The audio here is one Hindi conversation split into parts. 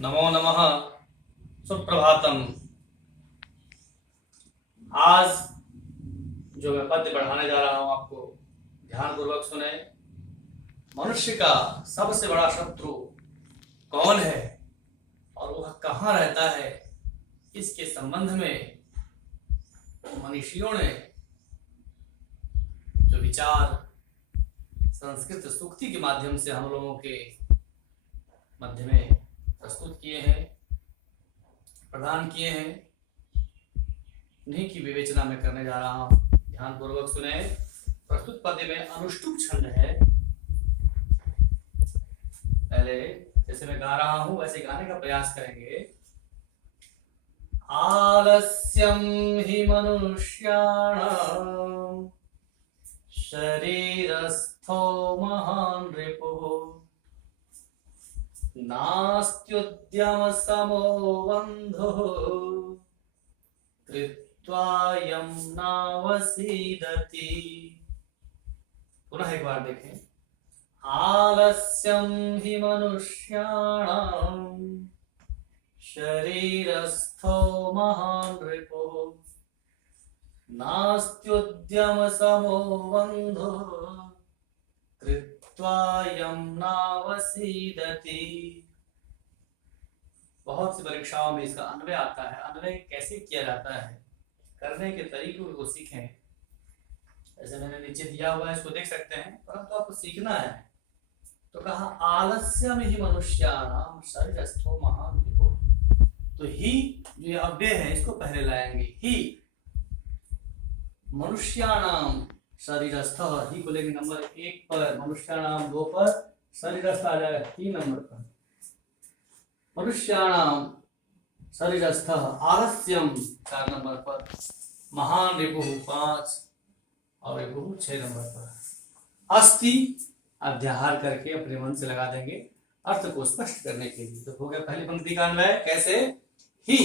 नमो नमः। सुप्रभातम। आज जो मैं पद्य पढ़ाने जा रहा हूं आपको ध्यानपूर्वक सुने। मनुष्य का सबसे बड़ा शत्रु कौन है और वह कहाँ रहता है, इसके संबंध में मनीषियों ने जो विचार संस्कृत सूक्ति के माध्यम से हम लोगों के मध्य में प्रस्तुत किए हैं, प्रदान किए हैं, उन्हीं की विवेचना में करने जा रहा हूं। ध्यानपूर्वक सुने। प्रस्तुत पद्य में अनुष्टुप छंद है। पहले जैसे मैं गा रहा हूं वैसे गाने का प्रयास करेंगे। आलस्यं हि मनुष्याणां शरीरस्थो महान् रिपुः नास्त्युद्यमसमो बन्धुः कृत्वायं नावसीदति। पुनः एक बार देखें। आलस्यं हि मनुष्याणां शरीरस्थो महान् रिपुः नास्त्युद्यमसमो बन्धुः कृत्वायं नावसीदति। बहुत सी परीक्षाओं में इसका अन्वय आता है। अन्वय कैसे किया जाता है, करने के तरीकों को सीखें। ऐसे मैंने नीचे दिया हुआ है, इसको देख सकते हैं, परंतु आपको सीखना है। तो कहा आलस्यम ही मनुष्याणाम शरीरस्थो महान् रिपुः। तो ही जो ये अव्यय है इसको पहले लाएंगे। ही मनुष्याणाम शरीरस्थ, ही को लेंगे नंबर 1 पर, मनुष्याणाम 2 पर, शरीरस्थ आ जाएगा 3 नंबर पर। मनुष्याणाम शरीरस्थ आलस्यम 4 नंबर पर, महान रिपुः 5 और रिपुः 6 नंबर पर। अस्ति अध्याहार करके अपने मन से लगा देंगे अर्थ को स्पष्ट करने के लिए। तो हो गया पहली पंक्ति का अन्वय। कैसे? ही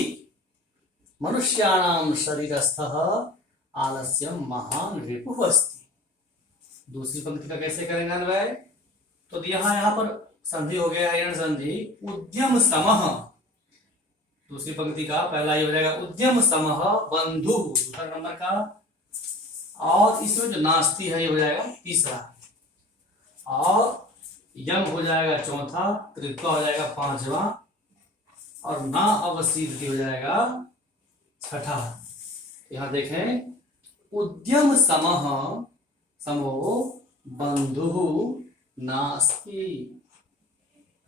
मनुष्याणाम शरीरस्थः आलस्यम महान रिपुः अस्ति। दूसरी पंक्ति का कैसे करेंगे अन्वय? तो यहाँ पर संधि हो गया, यण संधि। उद्यम समः, दूसरी पंक्ति का पहला ही हो जाएगा उद्यम समः बंधु, दूसरा नंबर का। और इसमें जो नास्ति है ये हो जाएगा तीसरा, और यम हो जाएगा चौथा, कृत्वा हो जाएगा 5वां, और ना अवसीदति हो जाएगा 6ठा। यहाँ देखें, उद्यम समः समो बंधुः नास्ति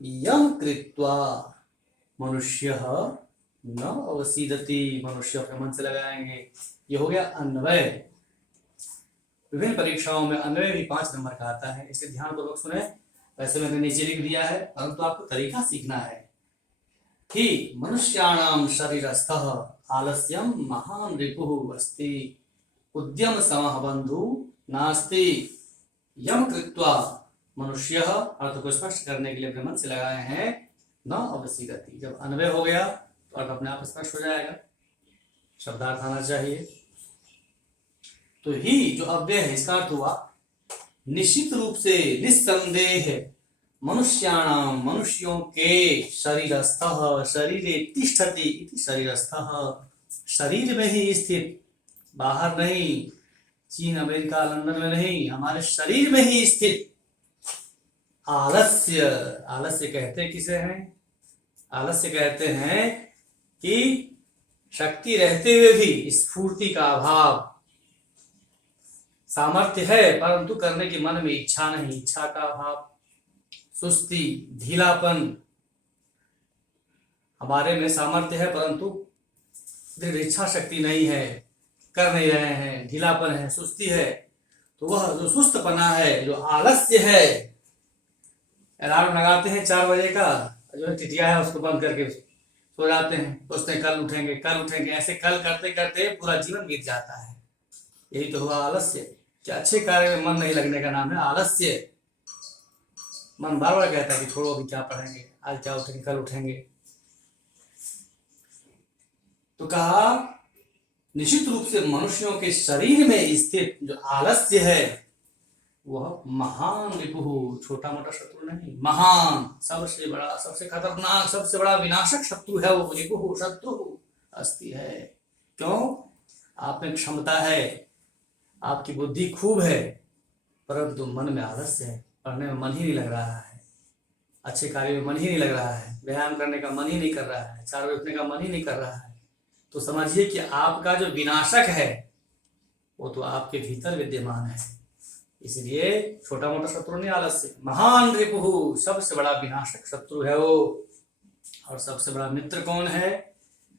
यम कृत्वा मनुष्यः न अवसीदति। मनुष्य अपने मन से लगाएंगे। ये हो गया अन्वय। विभिन्न परीक्षाओं में अन्वय भी 5 नंबर का आता है, इसे ध्यानपूर्वक सुने। वैसे मैंने नीचे लिख दिया है, परंतु आपको तरीका सीखना है। कि मनुष्याणाम शरीरस्थः आलस्यम महान रिपुः अस्ति उद्यम समः बंधु नास्ति यम कृत्वा मनुष्य, अर्थ को स्पष्ट करने के लिए अपने मन से लगाए हैं न अवसीदति। जब अन्वय हो गया तो अर्थ अपने आप स्पष्ट हो जाएगा, शब्दार्थ आना चाहिए। तो ही जो अव्यय है इसका अर्थ हुआ निश्चित रूप से, निस्संदेह मनुष्याणाम मनुष्यों के शरीरस्थः शरीरे तिष्ठति इति शरीरस्थः, शरीर में ही स्थित, बाहर नहीं, चीन अमेरिका लंदन में नहीं, हमारे शरीर में ही स्थित आलस्य। आलस्य कहते हैं किसे हैं? आलस्य कहते हैं कि शक्ति रहते हुए भी स्फूर्ति का अभाव, सामर्थ्य है परंतु करने की मन में इच्छा नहीं, इच्छा का अभाव, सुस्ती, ढीलापन। हमारे में सामर्थ्य है परंतु दृढ़ इच्छा शक्ति नहीं है, कर नहीं रहे हैं, ढीलापन है, सुस्ती है। तो वह जो सुस्तपना है, जो आलस्य है, अलार्म लगाते हैं 4 बजे का, जो टिटिया है उसको बंद करके सो जाते हैं, सोचते हैं कल उठेंगे कल उठेंगे, ऐसे कल करते करते पूरा जीवन बीत जाता है। यही तो हुआ आलस्य, कि अच्छे कार्य में मन नहीं लगने का नाम है आलस्य। मन बार बार कहता है कि छोड़ो, अभी क्या पढ़ेंगे, आज क्या उठेंगे, कल उठेंगे। तो कहा निश्चित रूप से मनुष्यों के शरीर में स्थित जो आलस्य है वह महान रिपुः, छोटा मोटा शत्रु नहीं, महान, सबसे बड़ा, सबसे खतरनाक, सबसे बड़ा विनाशक शत्रु है वो रिपुः, शत्रु अस्ति है। क्यों? आप में क्षमता है, आपकी बुद्धि खूब है, परंतु मन में आलस्य है, पढ़ने में मन ही नहीं लग रहा है, अच्छे कार्य में मन ही नहीं लग रहा है, व्यायाम करने का मन ही नहीं कर रहा है, 4 बजे उठने का मन ही नहीं कर रहा है। तो समझिए कि आपका जो विनाशक है वो तो आपके भीतर विद्यमान है। इसलिए छोटा मोटा शत्रु नहीं, आलस्य, महान रिपुः, सबसे बड़ा विनाशक शत्रु है वो। और सबसे बड़ा मित्र कौन है?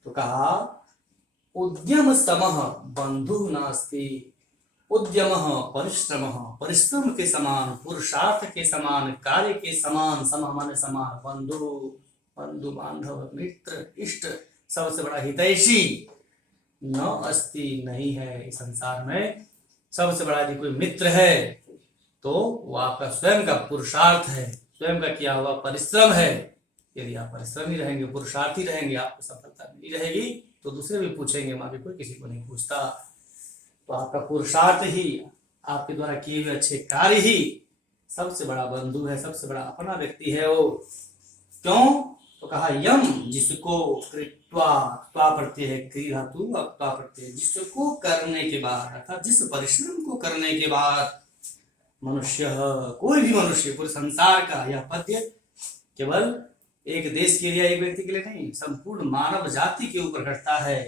तो कहा उद्यम समः बंधु नास्ति। उद्यम परिश्रम, परिश्रम के समान, पुरुषार्थ के समान, कार्य के समान, सम माने समान, बंधु, बंधु बांधव, मित्र, इष्ट, सबसे बड़ा हितैषी न अस्ति, नहीं है इस संसार में। सबसे बड़ा यदि कोई मित्र है तो वो आपका स्वयं का पुरुषार्थ है, स्वयं का किया हुआ परिश्रम है। यदि आप परिश्रमी रहेंगे, पुरुषार्थी रहेंगे, आपको सफलता मिली रहेगी तो दूसरे भी पूछेंगे, बाकी कोई किसी को नहीं पूछता। तो आपका पुरुषार्थ ही, आपके द्वारा किए हुए अच्छे कार्य ही सबसे बड़ा बंधु है, सबसे बड़ा अपना व्यक्ति है वो। क्यों? तो कहा यम, जिसको, कृत्वा, त्वा प्रत्यय है, क्रिय धातु, त्वा प्रत्यय, जिसको करने के बाद, अर्थात जिस परिश्रम को करने के बाद मनुष्य, कोई भी मनुष्य, पूरे संसार का यह पद्य केवल एक देश के लिए, एक व्यक्ति के लिए नहीं, संपूर्ण मानव जाति के ऊपर घटता है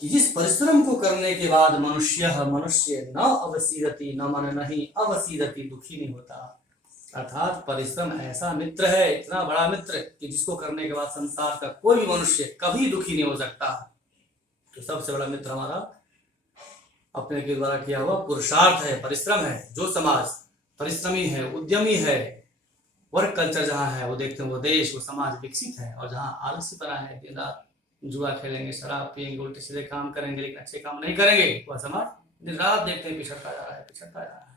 कि जिस परिश्रम को करने के बाद मनुष्य न अवसीदति, न मन नहीं, अवसीदति, दुखी नहीं होता। अर्थात परिश्रम ऐसा मित्र है, इतना बड़ा मित्र कि जिसको करने के बाद संसार का कोई भी मनुष्य कभी दुखी नहीं हो सकता। तो सबसे बड़ा मित्र हमारा अपने के द्वारा किया हुआ पुरुषार्थ है, परिश्रम है। जो समाज परिश्रमी है, उद्यमी है, वर्क कल्चर जहाँ है वो देखते हैं, वो देश, वो समाज विकसित है। और जहाँ आलसीपना है, दिन रात जुआ खेलेंगे, शराब पियेंगे, उल्टे सीधे काम करेंगे लेकिन अच्छे काम नहीं करेंगे, वह समाज दिन रात देखते हैं पिछड़ता जा रहा है, पिछड़ता जा रहा है।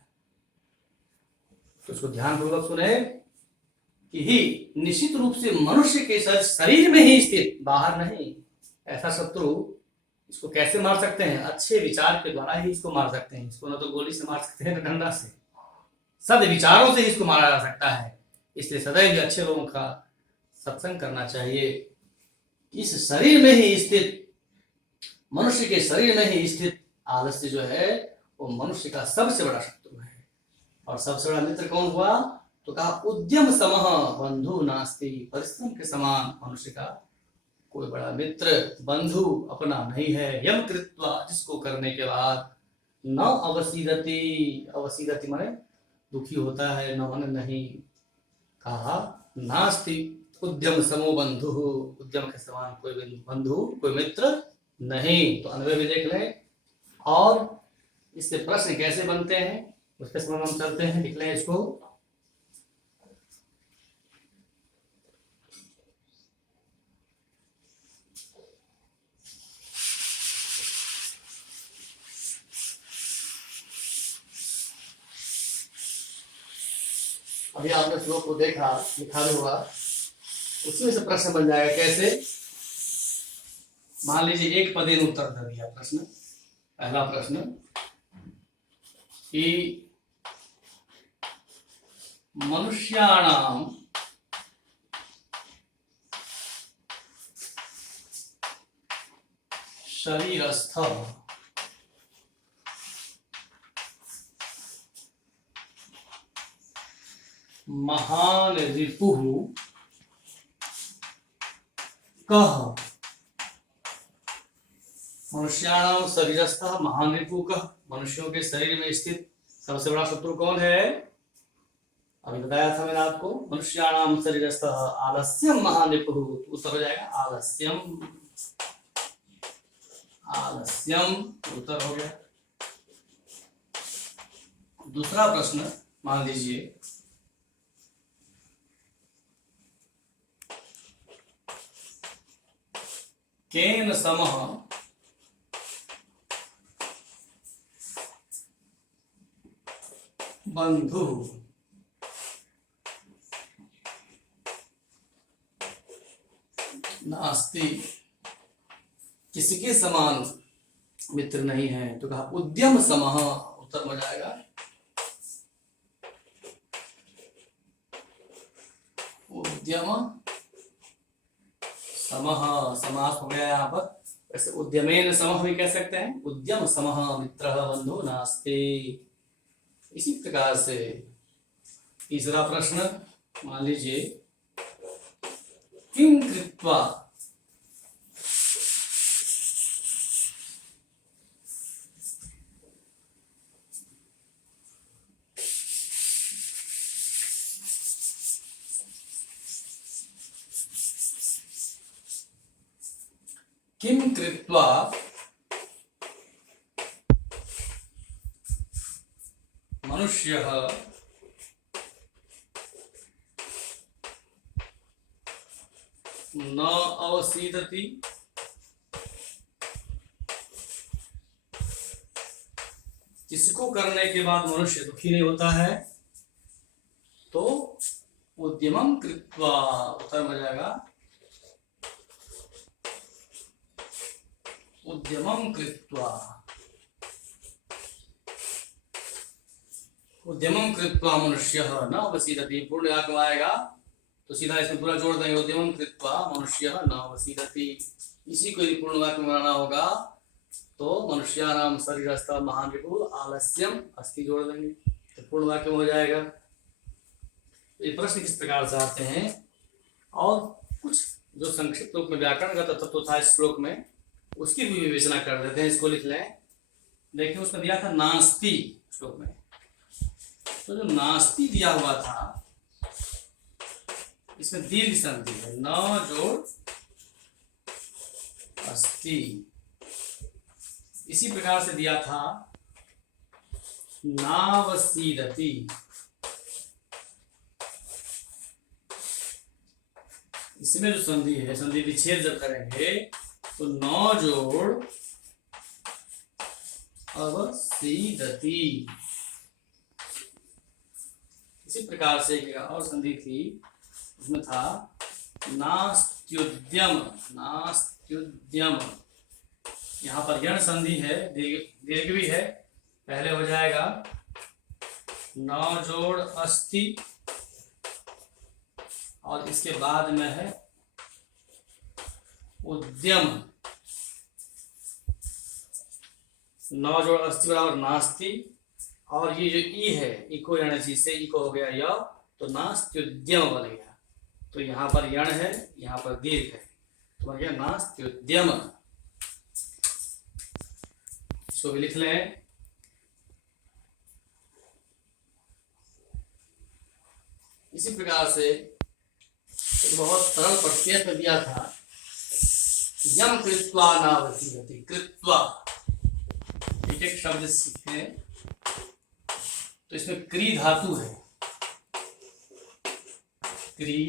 तो उसको ध्यानपूर्वक सुने कि ही निश्चित रूप से मनुष्य के शरीर में ही स्थित, बाहर नहीं। ऐसा शत्रु, इसको कैसे मार सकते हैं? अच्छे विचार के द्वारा ही इसको मार सकते हैं। इसको न तो गोली से मार सकते हैं, न डंडा से, सद विचारों से इसको मारा जा सकता है। इसलिए सदैव अच्छे लोगों का सत्संग करना चाहिए। इस शरीर में ही स्थित, मनुष्य के शरीर में ही स्थित आलस्य जो है वो मनुष्य का सबसे बड़ा शत्रु है। और सबसे बड़ा मित्र कौन हुआ? तो कहा उद्यम समः बंधु नास्ति, परिश्रम के समान मनुष्य का कोई बड़ा मित्र, बंधु अपना नहीं है। यम कृत्वा, जिसको करने के बाद न अवसीदति, अवसीदति माने दुखी होता है, न मन नहीं। कहा नास्ति उद्यम समो बंधु, उद्यम के समान कोई बंधु, कोई मित्र नहीं। तो अन्वय भी देख लें। और इससे प्रश्न कैसे बनते हैं उसके समय हम चलते हैं, लिख लें इसको। अभी आपने श्लोक को देखा, लिखा भी हुआ, उसमें से प्रश्न बन जाएगा। कैसे? मान लीजिए एक पदेन उत्तर दे दिया प्रश्न, पहला प्रश्न कि मनुष्याणाम शरीरस्थ महान रिपुः कः? मनुष्याणाम शरीरस्थ महान रिपुः कः? मनुष्यों के शरीर में स्थित सबसे बड़ा शत्रु कौन है? अभी बताया था मैंने आपको। मनुष्याणाम शरीरस्थ आलस्यम महान रिपुः, उत्तर हो जाएगा आलस्यम, आलस्यम, उत्तर हो गया। दूसरा प्रश्न मान लीजिए, केन समः बंधु नास्ति, किसके समान मित्र नहीं है? तो कहा उद्यम समः, उत्तर हो जाएगा उद्यम समः, समास हो गया यहाँ पर। वैसे उद्यमेन समः भी कह सकते हैं, उद्यम समः मित्रः बंधु नास्ति। इसी प्रकार से तीसरा प्रश्न मान लीजिए, किं कृत्वा किं कृत्वा मनुष्यः न अवसीदति जिसको करने के बाद मनुष्य दुखी नहीं होता है, तो उद्यमं कृत्वा उत्तर मिल जाएगा उद्यमं कृत्वा। उद्यमं कृत्वा मनुष्यः न अवसीदति, पूर्ण वाक्य आएगा तो सीधा इसमें पूरा जोड़ देंगे, उद्यमं कृत्वा मनुष्यः न अवसीदति। इसी को यदि पूर्ण वाक्य में बनाना होगा तो मनुष्याणां शरीरस्थः महान् रिपुः आलस्यम् अस्ति जोड़ देंगे तो पूर्ण वाक्य हो जाएगा। ये प्रश्न किस प्रकार से आते हैं और कुछ जो संक्षिप्त रूप में व्याकरणगत तत्व था इस श्लोक में, उसकी भी विवेचना कर देते हैं। इसको लिख लें। देखिए उसमें दिया था नास्ति श्लोक में, तो जो नास्ति दिया हुआ था इसमें दीर्घ संधि है, न जोड़ अस्ति। इसी प्रकार से दिया था नावसीदति, इसमें जो संधि है, संधि विच्छेद जब करेंगे तो न जोड़ अवसीदति। इसी प्रकार से एक और संधि थी, उसमें था नास्त्युद्यम, नास्त्युद्यम। यहाँ पर यण संधि है, दीर्घ भी है, पहले हो जाएगा न जोड़ अस्ति और इसके बाद में है उद्यम। न जोड़ अस्ति बराबर नास्ति, और ये जो ई है, इको यण से इको हो गया य, तो नास्त्युद्यम बन गया। तो यहाँ पर यण है, यहाँ पर दीर्घ है, तो बन गया नास्त्युद्यम। इसको भी लिख लें। इसी प्रकार से एक बहुत सरल प्रत्यय में दिया था, यम कृत्वा नावसीदति। कृत्वा एक एक शब्द सीखे तो इसमें क्री धातु है, क्री,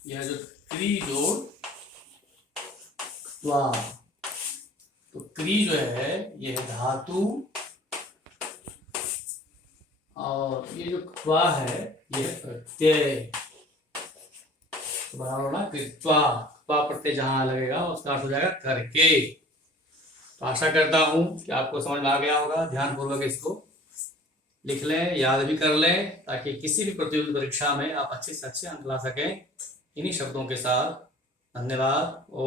यह जो क्री जोड़ त्वा, तो क्री जो है यह धातु और ये जो त्वा है यह प्रत्यय, तो बराबर ना कृत्वा। त्वा प्रत्यय जहां लगेगा उसका अर्थ हो जाएगा करके। तो आशा करता हूं कि आपको समझ में आ गया होगा। ध्यानपूर्वक इसको लिख लें, याद भी कर लें, ताकि किसी भी प्रतियोगी परीक्षा में आप अच्छे से अच्छे अंक ला सकें इन्हीं शब्दों के साथ। धन्यवाद। ओ